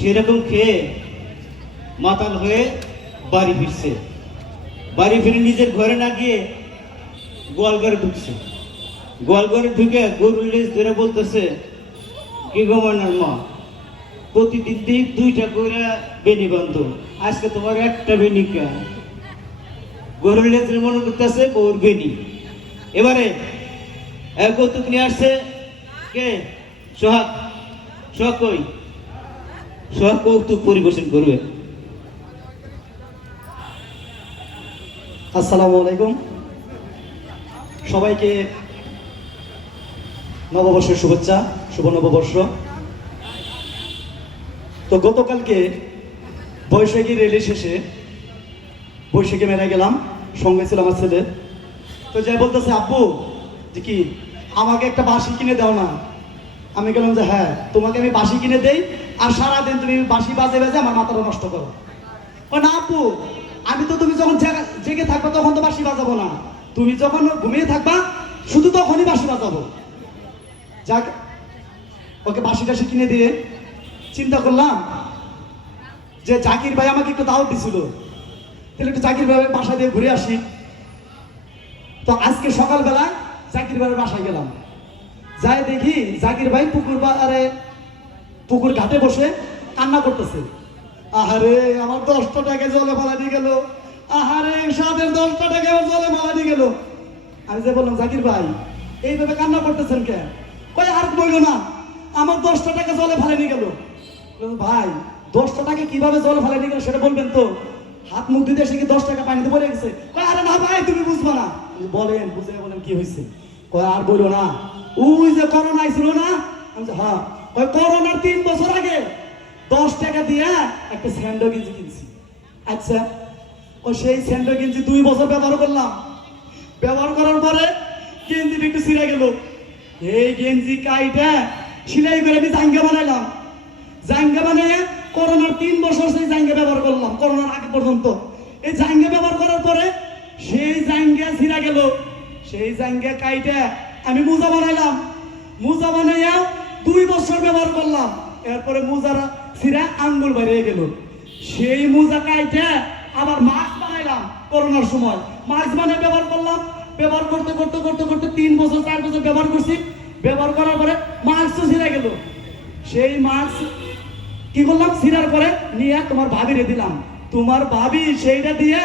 সেরকম খেয়ে মাতাল হয়ে বাড়ি ফিরছে। বাড়ি ফিরে নিজের ঘরে না গিয়ে গোয়ালঘরে ঢুকছে। গোয়ালঘরে ঢুকে গরুর লেজ ধরে বলতেছে, কি গো মনার মা, প্রতিদিন দিন 2টা করে বেনি বান্ধ, আজকে তোমার একটা বেনি কা। গরুর লেজের মনে করতেছে ওর বেনি। এবারে কৌতুক নিয়ে আসছে কে? সোহাগ। সোহাগ কই? সোহাগ কৌতুক পরিবেশন করবে। আসসালামু আলাইকুম, সবাইকে নববর্ষের শুভেচ্ছা, শুভ নববর্ষ। তো গতকালকে বৈশাখী রেলি শেষে বৈশাখী মেলায় গেলাম, সঙ্গে ছিল আমার ছেলে। তো যাই বলতেছে, আব্বু যে কি আমাকে একটা বাঁশি কিনে দাও না। আমি গেলাম যে হ্যাঁ, তোমাকে আমি বাঁশি কিনে দেই, আর সারাদিন তুমি বাঁশি বাজে বাজে আমার মাথাটা নষ্ট করো। ও না আব্বু, আমি তো তুমি যখন জেগে থাকবো তখন তো বাঁশি বাজাবো না, তুমি যখন ঘুমিয়ে থাকবা শুধু তখনই বাঁশি বাজাবো। যাক, ওকে বাঁশি টাশি কিনে দিয়ে চিন্তা করলাম যে জাকির ভাই আমাকে একটু দাওয়াত দিছিল, তাহলে একটু জাকির ভাইয়ের বাসা দিয়ে ঘুরে আসি। তো আজকে সকালবেলা জাকির ভাইয়ের বাসায় গেলাম, যাই দেখি জাকির ভাই পুকুর ঘাটে বসে কান্না করতেছে। আহারে আমার 10টা টাকা জলে মালানি গেল, আহারে সাদের 10টা টাকা আমার জলে মালানি গেল। আমি যে বললাম, জাকির ভাই এইভাবে কান্না করতেছেন কেন? কই আর বললো না, আমার 10টা টাকা জলে ফালানি গেল। ভাই 10টা টাকা কিভাবে জলে ফালানি গেল সেটা বলবেন তো? হাত মুখ দিতে এসে কি 10 টাকা পানিতে পড়ে গেছে? কই আরে না ভাই, তুমি বুঝবা না। বলেন, বুঝে বলেন কি হয়েছে? কই আর বললো না, ওই যে করোনা আইছিল না। আমি যে হ্যাঁ। ওই করোনার 3 বছর আগে 10 টাকা দিয়ে একটা স্যান্ডো গেঞ্জি কিনছি। আচ্ছা, ও সেই স্যান্ডো গেঞ্জি 2 বছর ব্যবহার করলাম। ব্যবহার করার পরে গেঞ্জিটা একটু ছিঁড়ে গেল। এই গেঞ্জি কাইটা সেলাই করে আমি জাঙ্গা বানাইলাম। জাঙ্গা বানিয়ে করোনার 3 বছর সেই জাঙ্গা ব্যবহার করলাম, করোনার আগে পর্যন্ত। এই জাঙ্গা ব্যবহার করার পরে সেই জাঙ্গা ছিঁড়ে গেল। সেই জাঙ্গা কাইটা আমি মোজা বানাইলাম। মোজা বানাইয়া 2 বছর ব্যবহার করলাম। এরপরে মোজারা ছিঁড়ে আঙ্গুল বেরিয়ে গেল। সেই মোজা কাইটা আবার মাস্ক বানাইলাম করোনার সময়। মাস্ক বানিয়ে ব্যবহার করলাম। ব্যবহার করতে করতে করতে করতে 3 বছর 4 বছর ব্যবহার করছি। ব্যবহার করার পরে মাস্কও ছিঁড়ে গেল। সেই মাস্ক কি করলাম, ছিঁড়ার পরে নিয়ে তোমার ভাবিরে দিলাম। তোমার ভাবি সেইটা দিয়ে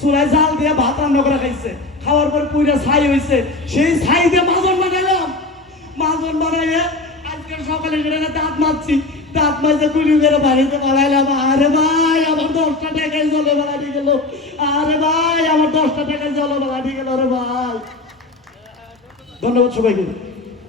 চুলায় জাল দিয়ে ভাত রান্না করে খাইছে। খাওয়ার পরে পুইরা ছাই হয়েছে, সেই ছাই দিয়ে মাজন বানাইলাম। মাজন বানাইয়া আজকে সকালে সেটা দাঁত মারছি। দাঁত মারছে কুড়ি করে বাড়িতে বানাইলাম। আরে ভাই আমার 10টা টাকায় জলে বাড়ানি গেল। আরে ভাই আমার 10টা টাকায় জলে বাড়ানি গেল রে ভাই। ধন্যবাদ সবাইকে।